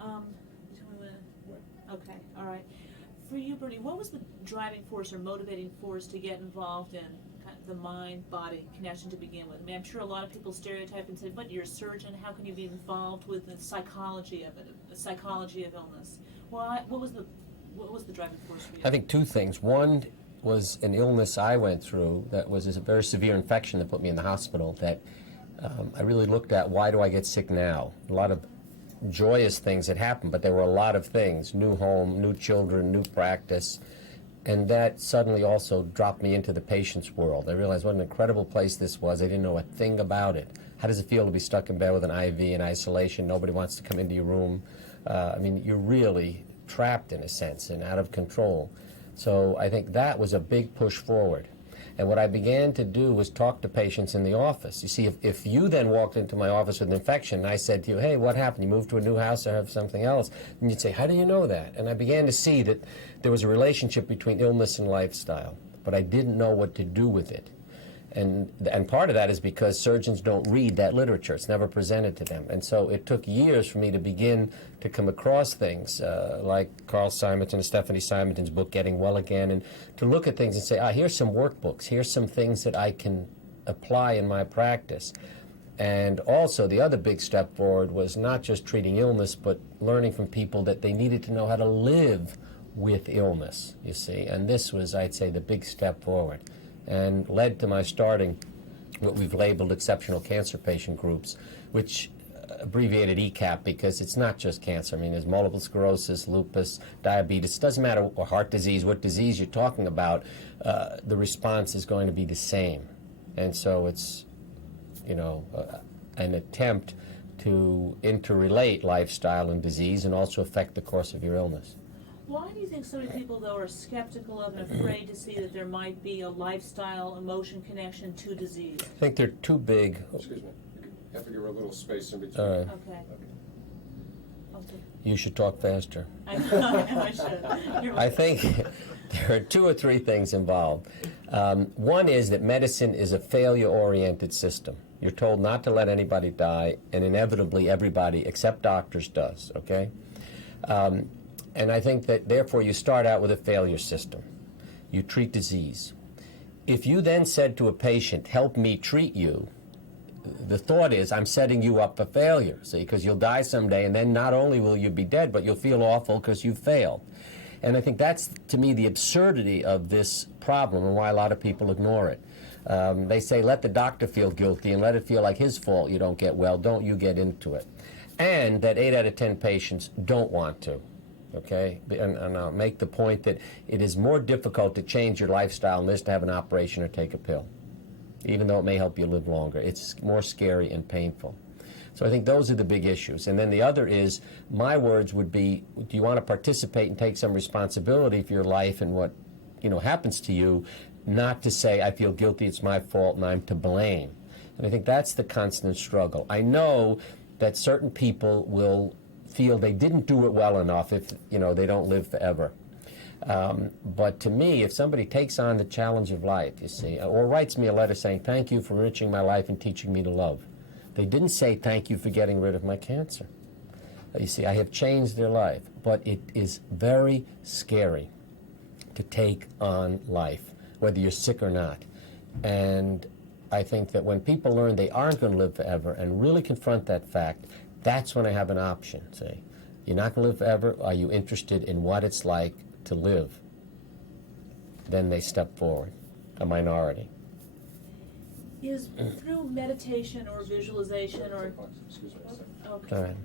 Tell me okay, all right. For you, Bernie, what was the driving force or motivating force to get involved in kind of the mind-body connection to begin with? I mean, I'm sure a lot of people stereotype and say, "But you're a surgeon. How can you be involved with the psychology of it, the psychology of illness?" Well, what was the driving force for you? I think two things. One was an illness I went through that was a very severe infection that put me in the hospital that I really looked at, why do I get sick now? A lot of joyous things had happened, but there were a lot of things, new home, new children, new practice, and that suddenly also dropped me into the patient's world. I realized what an incredible place this was. I didn't know a thing about it. How does it feel to be stuck in bed with an IV in isolation? Nobody wants to come into your room. I mean, you're really trapped in a sense and out of control. So I think that was a big push forward. And what I began to do was talk to patients in the office. You see, if you then walked into my office with an infection and I said to you, hey, what happened? You moved to a new house or have something else? And you'd say, how do you know that? And I began to see that there was a relationship between illness and lifestyle, but I didn't know what to do with it. And part of that is because surgeons don't read that literature. It's never presented to them. And so it took years for me to begin to come across things like Carl Simonton and Stephanie Simonton's book, Getting Well Again, and to look at things and say, here's some workbooks. Here's some things that I can apply in my practice. And also the other big step forward was not just treating illness, but learning from people that they needed to know how to live with illness, you see. And this was, I'd say, the big step forward, and led to my starting what we've labeled exceptional cancer patient groups, which abbreviated ECAP because it's not just cancer. I mean, there's multiple sclerosis, lupus, diabetes. It doesn't matter, or heart disease, what disease you're talking about, the response is going to be the same. And so it's, you know, an attempt to interrelate lifestyle and disease and also affect the course of your illness. Why do you think so many people, though, are skeptical of and afraid to see that there might be a lifestyle, emotion connection to disease? I think they're too big. Excuse me. You have to give her a little space in between. All right. Okay. You should talk faster. I know I should. I think there are two or three things involved. One is that medicine is a failure-oriented system. You're told not to let anybody die, and inevitably everybody, except doctors, does, okay? And I think that, therefore, you start out with a failure system. You treat disease. If you then said to a patient, help me treat you, the thought is, I'm setting you up for failure, see, because you'll die someday, and then not only will you be dead, but you'll feel awful because you failed. And I think that's, to me, the absurdity of this problem and why a lot of people ignore it. They say, let the doctor feel guilty and let it feel like his fault you don't get well, don't you get into it. And that 8 out of 10 patients don't want to. Okay, and I'll make the point that it is more difficult to change your lifestyle than it is to have an operation or take a pill. Even though it may help you live longer, it's more scary and painful. So I think those are the big issues. And then the other is, my words would be, do you want to participate and take some responsibility for your life and what, you know, happens to you, not to say, I feel guilty, it's my fault, and I'm to blame. And I think that's the constant struggle. I know that certain people will feel they didn't do it well enough if, you know, they don't live forever. But to me, if somebody takes on the challenge of life, you see, or writes me a letter saying, thank you for enriching my life and teaching me to love. They didn't say, thank you for getting rid of my cancer. You see, I have changed their life, but it is very scary to take on life, whether you're sick or not. And I think that when people learn they aren't going to live forever and really confront that fact, that's when I have an option. Say, you're not going to live forever. Are you interested in what it's like to live? Then they step forward, a minority. Is through meditation or visualization or... Excuse me a second. Okay. All right.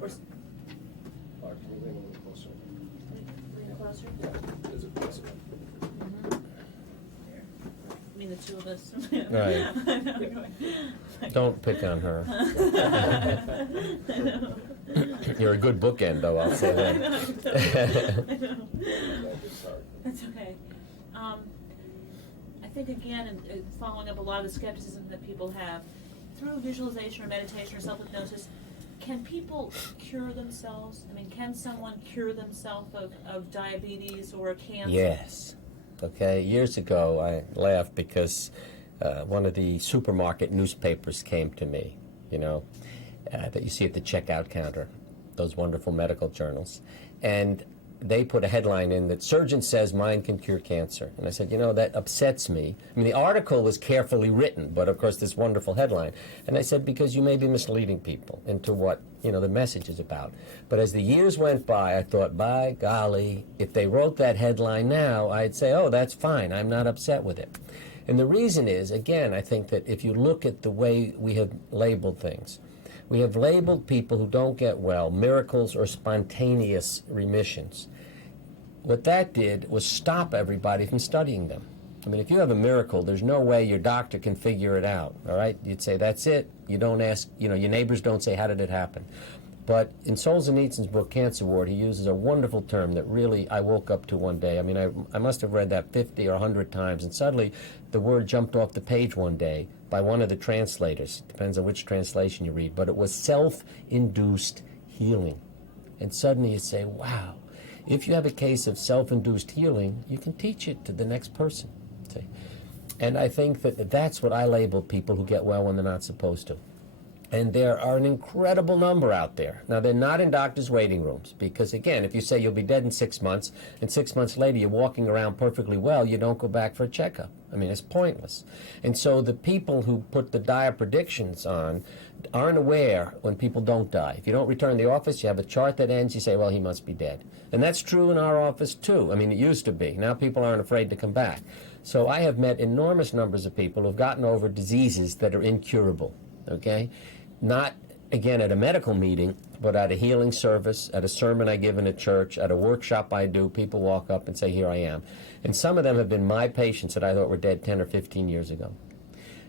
Or, Can you lean a little closer? lean closer? Yeah. Is it possible? I mean, the two of us. Right. Don't pick on her. You're a good bookend, though, I'll say that. That's okay. I think, again, in following up a lot of the skepticism that people have, through visualization or meditation or self-hypnosis, can people cure themselves? I mean, can someone cure themselves of diabetes or cancer? Yes. Okay, years ago I laughed because one of the supermarket newspapers came to me, you know, that you see at the checkout counter. those wonderful medical journals, and they put a headline in that surgeon says mind can cure cancer. And I said, you know, that upsets me. I mean, the article was carefully written, but of course this wonderful headline. And I said, because you may be misleading people into what, you know, the message is about. But as the years went by, I thought, by golly, if they wrote that headline now, I'd say, oh, that's fine. I'm not upset with it. And the reason is, again, I think that if you look at the way we have labeled things, we have labeled people who don't get well miracles or spontaneous remissions. What that did was stop everybody from studying them. I mean, if you have a miracle, there's no way your doctor can figure it out, all right? You'd say, that's it. You don't ask, you know, your neighbors don't say, how did it happen? But in Solzhenitsyn's book, Cancer Ward, he uses a wonderful term that really I woke up to one day. I mean, I must have read that 50 or 100 times, and suddenly the word jumped off the page one day by one of the translators. It depends on which translation you read, but it was self-induced healing. And suddenly you say, wow, if you have a case of self-induced healing, you can teach it to the next person. See? And I think that that's what I label people who get well when they're not supposed to. And there are an incredible number out there. Now, they're not in doctors' waiting rooms because, again, if you say you'll be dead in 6 months, and 6 months later you're walking around perfectly well, you don't go back for a checkup. I mean, it's pointless. And so the people who put the dire predictions on aren't aware when people don't die. If you don't return to the office, you have a chart that ends, you say, well, he must be dead. And that's true in our office, too. I mean, it used to be. Now people aren't afraid to come back. So I have met enormous numbers of people who've gotten over diseases that are incurable, okay? Not, again, at a medical meeting, but at a healing service, at a sermon I give in a church, at a workshop I do, people walk up and say, here I am. And some of them have been my patients that I thought were dead 10 or 15 years ago.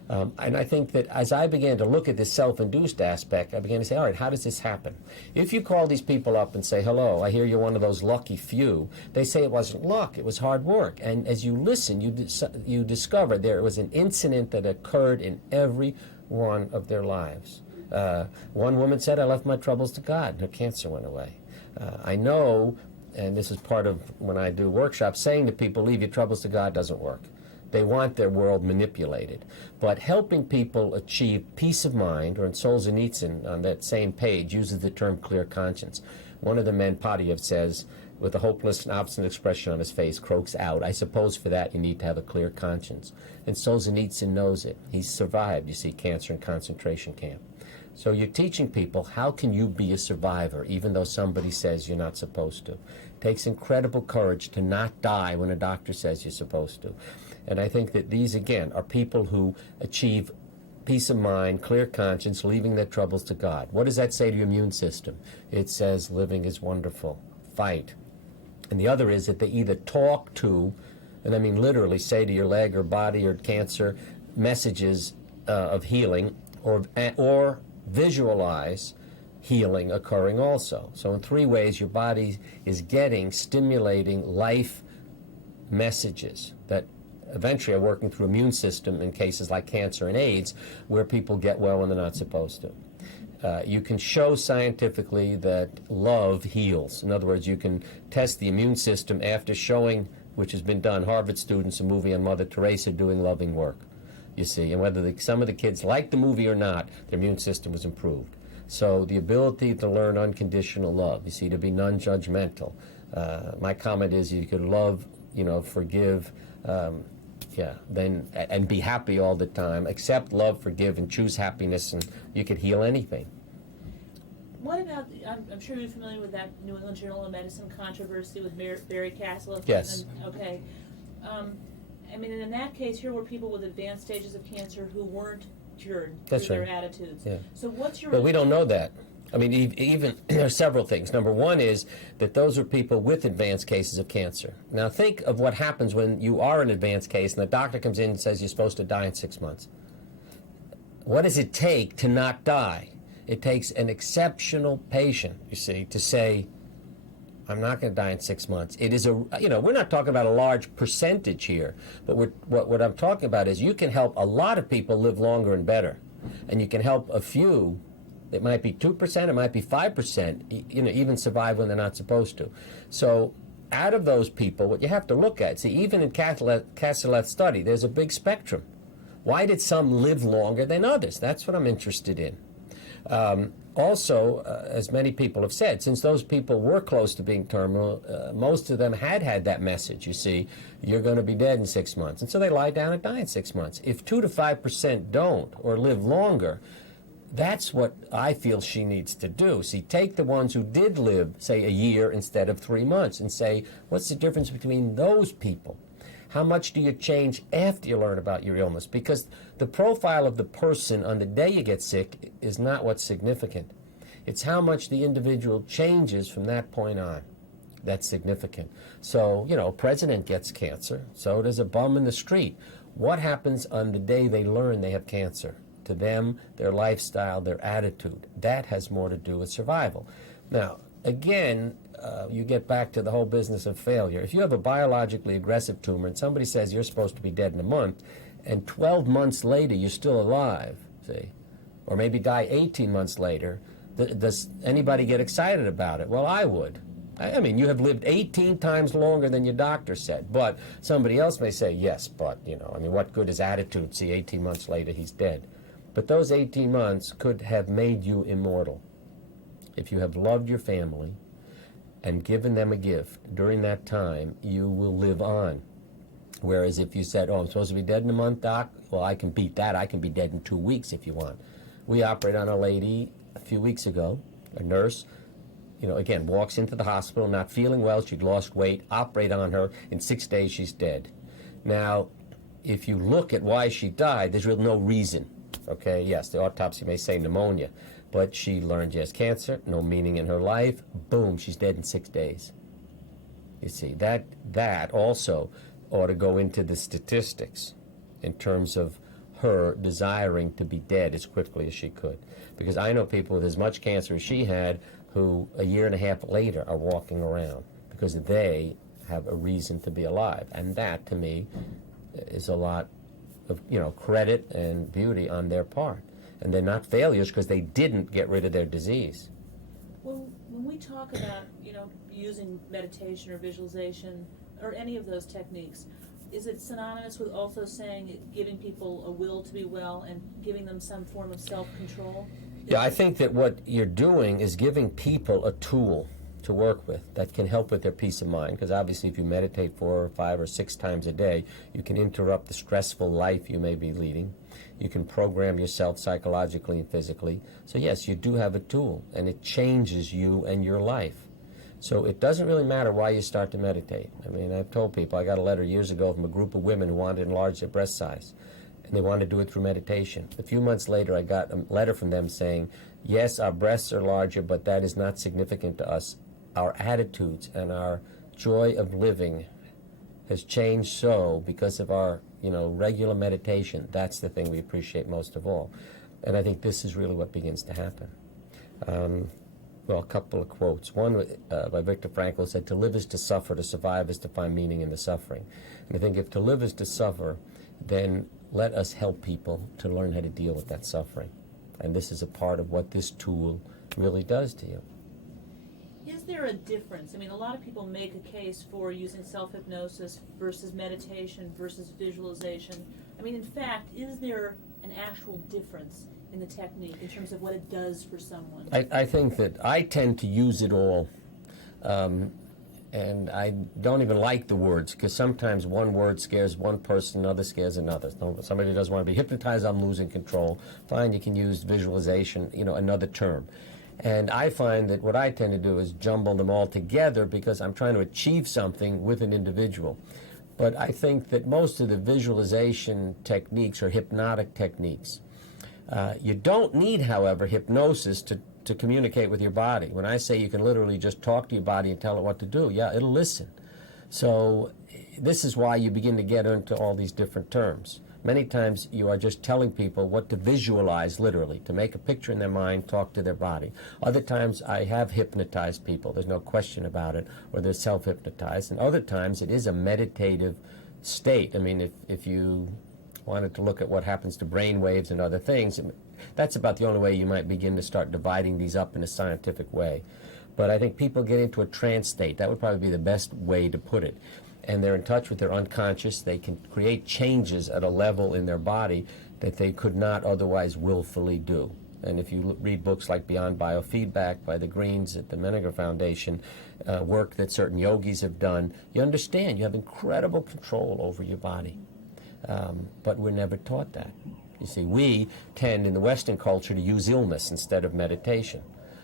And I think that as I began to look at this self-induced aspect, I began to say, all right, how does this happen? If you call these people up and say, hello, I hear you're one of those lucky few, they say it wasn't luck, it was hard work. And as you listen, you discover there was an incident that occurred in every one of their lives. One woman said, I left my troubles to God, and her cancer went away. I know, and this is part of when I do workshops, saying to people, leave your troubles to God doesn't work. They want their world manipulated. But helping people achieve peace of mind, or in Solzhenitsyn, on that same page, uses the term clear conscience. One of the men, Padiev, says, with a hopeless and obstinate expression on his face, croaks out, I suppose for that you need to have a clear conscience. And Solzhenitsyn knows it. He's survived, you see, cancer in concentration camp. So you're teaching people, how can you be a survivor even though somebody says you're not supposed to? It takes incredible courage to not die when a doctor says you're supposed to. And I think that these, again, are people who achieve peace of mind, clear conscience, leaving their troubles to God. What does that say to your immune system? It says living is wonderful. Fight. And the other is that they either talk to, and I mean literally say to your leg or body or cancer, messages of healing, or visualize healing occurring also. So in 3 ways, your body is getting, stimulating life messages that eventually are working through immune system in cases like cancer and AIDS, where people get well when they're not supposed to. You can show scientifically that love heals. In other words, you can test the immune system after showing, which has been done, Harvard students, a movie on Mother Teresa doing loving work, you see. And whether some of the kids liked the movie or not, their immune system was improved. So the ability to learn unconditional love, you see, to be non-judgmental. My comment is you could love, you know, forgive, and be happy all the time, accept, love, forgive, and choose happiness, and you could heal anything. What about, I'm sure you're familiar with that New England Journal of Medicine controversy with Barry Castle? Yes. Okay. I mean, in that case, here were people with advanced stages of cancer who weren't cured through their attitudes. Yeah. So what's your... But we don't know that. I mean, even there are several things. Number one is that those are people with advanced cases of cancer. Now think of what happens when you are an advanced case and the doctor comes in and says you're supposed to die in 6 months. What does it take to not die? It takes an exceptional patient, you see, to say, I'm not going to die in 6 months. It is we're not talking about a large percentage here, but what I'm talking about is you can help a lot of people live longer and better, and you can help a few. It might be 2%, it might be 5%, even survive when they're not supposed to. So out of those people, what you have to look at, see, even in Castellet's study, there's a big spectrum. Why did some live longer than others? That's what I'm interested in. also, as many people have said, since those people were close to being terminal, most of them had that message, you see, you're going to be dead in 6 months. And so they lie down and die in 6 months. If 2 to 5% don't or live longer, that's what I feel she needs to do. See, take the ones who did live, say, a year instead of 3 months and say, what's the difference between those people? How much do you change after you learn about your illness? Because the profile of the person on the day you get sick is not what's significant. It's how much the individual changes from that point on. That's significant. So, you know, president gets cancer. So does a bum in the street. What happens on the day they learn they have cancer? To them, their lifestyle, their attitude. That has more to do with survival. Now, again, you get back to the whole business of failure. If you have a biologically aggressive tumor and somebody says you're supposed to be dead in a month, and 12 months later you're still alive, see, or maybe die 18 months later, does anybody get excited about it? Well, I would. I mean, you have lived 18 times longer than your doctor said, but somebody else may say, yes, but, you know, I mean, what good is attitude? See, 18 months later he's dead. But those 18 months could have made you immortal. If you have loved your family and given them a gift during that time, you will live on. Whereas if you said, oh, I'm supposed to be dead in a month, Doc, well, I can beat that. I can be dead in 2 weeks if you want. We operated on a lady a few weeks ago, a nurse, you know, again, walks into the hospital not feeling well. She'd lost weight, operate on her. In 6 days, she's dead. Now, if you look at why she died, there's really no reason. Okay, yes, the autopsy may say pneumonia, but she learned she has cancer, no meaning in her life, boom, she's dead in 6 days. You see, that also ought to go into the statistics in terms of her desiring to be dead as quickly as she could. Because I know people with as much cancer as she had who a year and a half later are walking around because they have a reason to be alive. And that, to me, is a lot of, you know, credit and beauty on their part. And they're not failures because they didn't get rid of their disease. Well, when we talk about, you know, using meditation or visualization or any of those techniques, is it synonymous with also saying giving people a will to be well and giving them some form of self-control? Yeah, I think that what you're doing is giving people a tool to work with that can help with their peace of mind, because obviously if you meditate 4 or 5 or 6 times a day, you can interrupt the stressful life you may be leading. You can program yourself psychologically and physically. So yes, you do have a tool, and it changes you and your life. So it doesn't really matter why you start to meditate. I mean, I've told people, I got a letter years ago from a group of women who wanted to enlarge their breast size, and they wanted to do it through meditation. A few months later, I got a letter from them saying, yes, our breasts are larger, but that is not significant to us. Our attitudes and our joy of living has changed so because of our, you know, regular meditation. That's the thing we appreciate most of all. And I think this is really what begins to happen. Well, a couple of quotes. One by Viktor Frankl said, to live is to suffer, to survive is to find meaning in the suffering. And I think if to live is to suffer, then let us help people to learn how to deal with that suffering. And this is a part of what this tool really does to you. Is there a difference? I mean, a lot of people make a case for using self-hypnosis versus meditation versus visualization. I mean, in fact, is there an actual difference in the technique in terms of what it does for someone? I think that I tend to use it all, and I don't even like the words, because sometimes one word scares one person, another scares another. Somebody doesn't want to be hypnotized, I'm losing control. Fine, you can use visualization, you know, another term. And I find that what I tend to do is jumble them all together because I'm trying to achieve something with an individual. But I think that most of the visualization techniques are hypnotic techniques. You don't need, however, hypnosis to communicate with your body. When I say you can literally just talk to your body and tell it what to do, yeah, it'll listen. So this is why you begin to get into all these different terms. Many times you are just telling people what to visualize, literally, to make a picture in their mind, talk to their body. Other times I have hypnotized people, there's no question about it, or they're self-hypnotized. And other times it is a meditative state. I mean, if you wanted to look at what happens to brain waves and other things, that's about the only way you might begin to start dividing these up in a scientific way. But I think people get into a trance state. That would probably be the best way to put it. And they're in touch with their unconscious. They can create changes at a level in their body that they could not otherwise willfully do. And if you read books like Beyond Biofeedback by the Greens at the Menninger Foundation, work that certain yogis have done, you understand you have incredible control over your body. But we're never taught that. You see, we tend in the Western culture to use illness instead of meditation,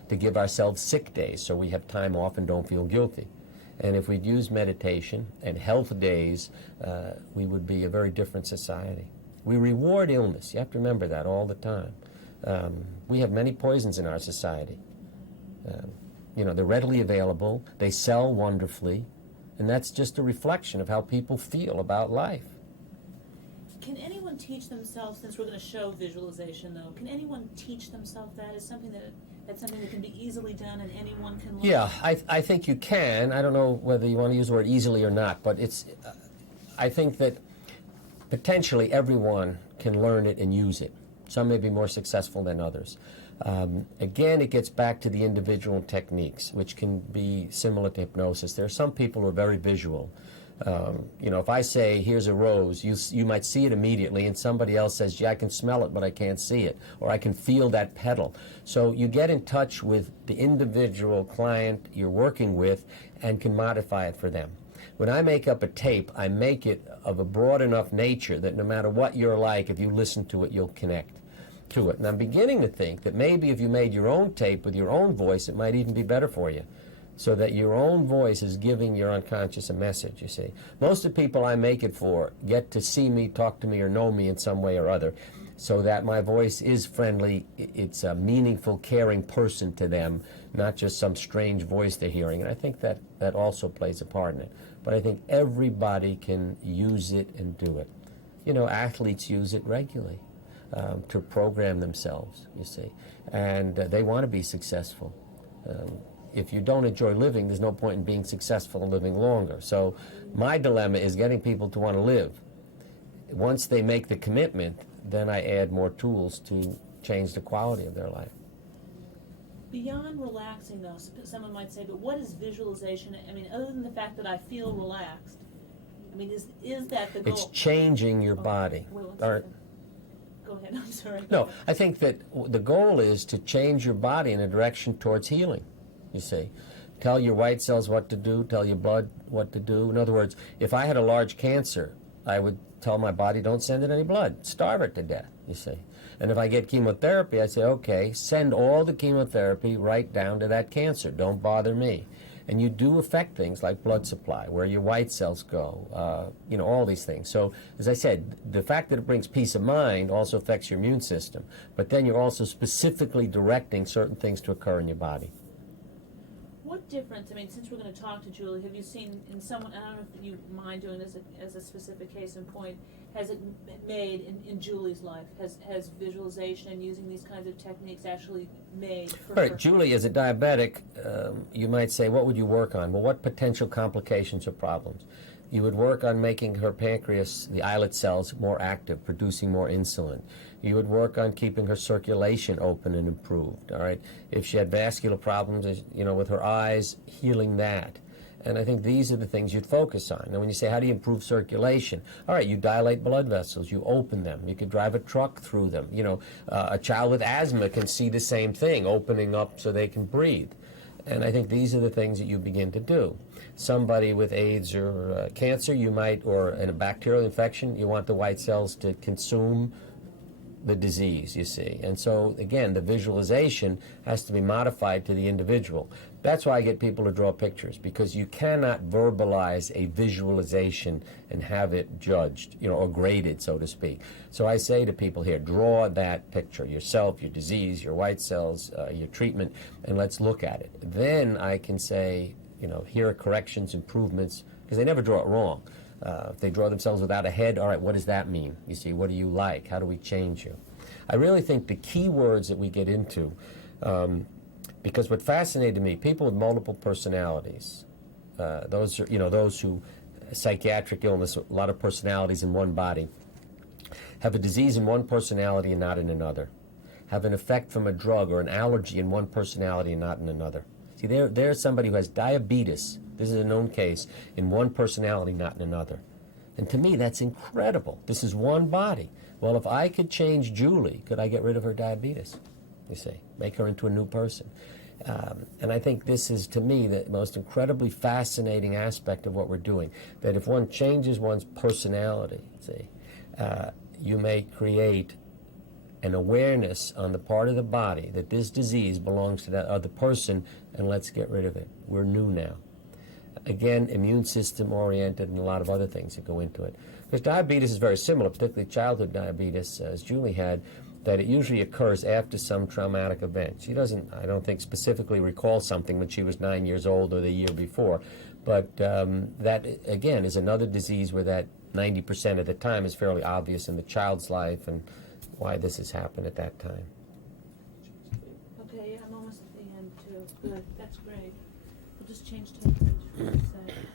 to give ourselves sick days so we have time off and don't feel guilty. And if we'd use meditation and health days, we would be a very different society. We reward illness. You have to remember that all the time. We have many poisons in our society. They're readily available, they sell wonderfully, and that's just a reflection of how people feel about life. Can anyone teach themselves, since we're going to show visualization though, can anyone teach themselves that? Is that's something that can be easily done and anyone can learn? Yeah, I think you can. I don't know whether you want to use the word easily or not, but I think that potentially everyone can learn it and use it. Some may be more successful than others. Again, it gets back to the individual techniques, which can be similar to hypnosis. There are some people who are very visual. If I say, here's a rose, you might see it immediately, and somebody else says, yeah, I can smell it, but I can't see it, or I can feel that petal. So you get in touch with the individual client you're working with and can modify it for them. When I make up a tape, I make it of a broad enough nature that no matter what you're like, if you listen to it, you'll connect to it. And I'm beginning to think that maybe if you made your own tape with your own voice, it might even be better for you, so that your own voice is giving your unconscious a message, you see. Most of the people I make it for get to see me, talk to me, or know me in some way or other, so that my voice is friendly, it's a meaningful, caring person to them, not just some strange voice they're hearing. And I think that also plays a part in it. But I think everybody can use it and do it. Athletes use it regularly to program themselves, you see. And they want to be successful. If you don't enjoy living, there's no point in being successful and living longer. So my dilemma is getting people to want to live. Once they make the commitment, then I add more tools to change the quality of their life. Beyond relaxing though, someone might say, but what is visualization? I mean, other than the fact that I feel relaxed, I mean, is that the goal? It's changing your body. Wait one All right. second. Go ahead, I'm sorry. No, I think that the goal is to change your body in a direction towards healing, you see. Tell your white cells what to do, tell your blood what to do. In other words, if I had a large cancer, I would tell my body, don't send it any blood, starve it to death, you see. And if I get chemotherapy, I say, okay, send all the chemotherapy right down to that cancer, don't bother me. And you do affect things like blood supply, where your white cells go, all these things. So, as I said, the fact that it brings peace of mind also affects your immune system. But then you're also specifically directing certain things to occur in your body. What difference, I mean, since we're going to talk to Julie, have you seen in someone, I don't know if you mind doing this as a specific case in point, has it made in Julie's life, has visualization and using these kinds of techniques actually made for All right, her? Julie, as a diabetic, you might say, what would you work on? Well, what potential complications or problems? You would work on making her pancreas, the islet cells, more active, producing more insulin. You would work on keeping her circulation open and improved, all right? If she had vascular problems, with her eyes, healing that. And I think these are the things you'd focus on. Now, when you say, how do you improve circulation? All right, you dilate blood vessels, you open them, you could drive a truck through them. A child with asthma can see the same thing, opening up so they can breathe. And I think these are the things that you begin to do. Somebody with AIDS or cancer, or in a bacterial infection, you want the white cells to consume the disease, you see. And so, again, the visualization has to be modified to the individual. That's why I get people to draw pictures, because you cannot verbalize a visualization and have it judged, or graded, so to speak. So I say to people here, draw that picture, yourself, your disease, your white cells, your treatment, and let's look at it. Then I can say, here are corrections, improvements, because they never draw it wrong. If they draw themselves without a head, all right, what does that mean? You see, what do you like? How do we change you? I really think the key words that we get into, because what fascinated me, people with multiple personalities, those who, psychiatric illness, a lot of personalities in one body, have a disease in one personality and not in another, have an effect from a drug or an allergy in one personality and not in another. See, there's somebody who has diabetes, this is a known case, in one personality, not in another. And to me, that's incredible. This is one body. Well, if I could change Julie, could I get rid of her diabetes? you see, make her into a new person. And I think this is, to me, the most incredibly fascinating aspect of what we're doing, that if one changes one's personality, see, you may create an awareness on the part of the body that this disease belongs to that other person, and let's get rid of it. We're new now. Again, immune system oriented and a lot of other things that go into it. Because diabetes is very similar, particularly childhood diabetes, as Julie had, that it usually occurs after some traumatic event. She doesn't, I don't think, specifically recall something when she was 9 years old or the year before. But that, again, is another disease where that 90% of the time is fairly obvious in the child's life and why this has happened at that time. Okay, I'm almost at the end too. Good, that's great. We'll just change temperature for a second.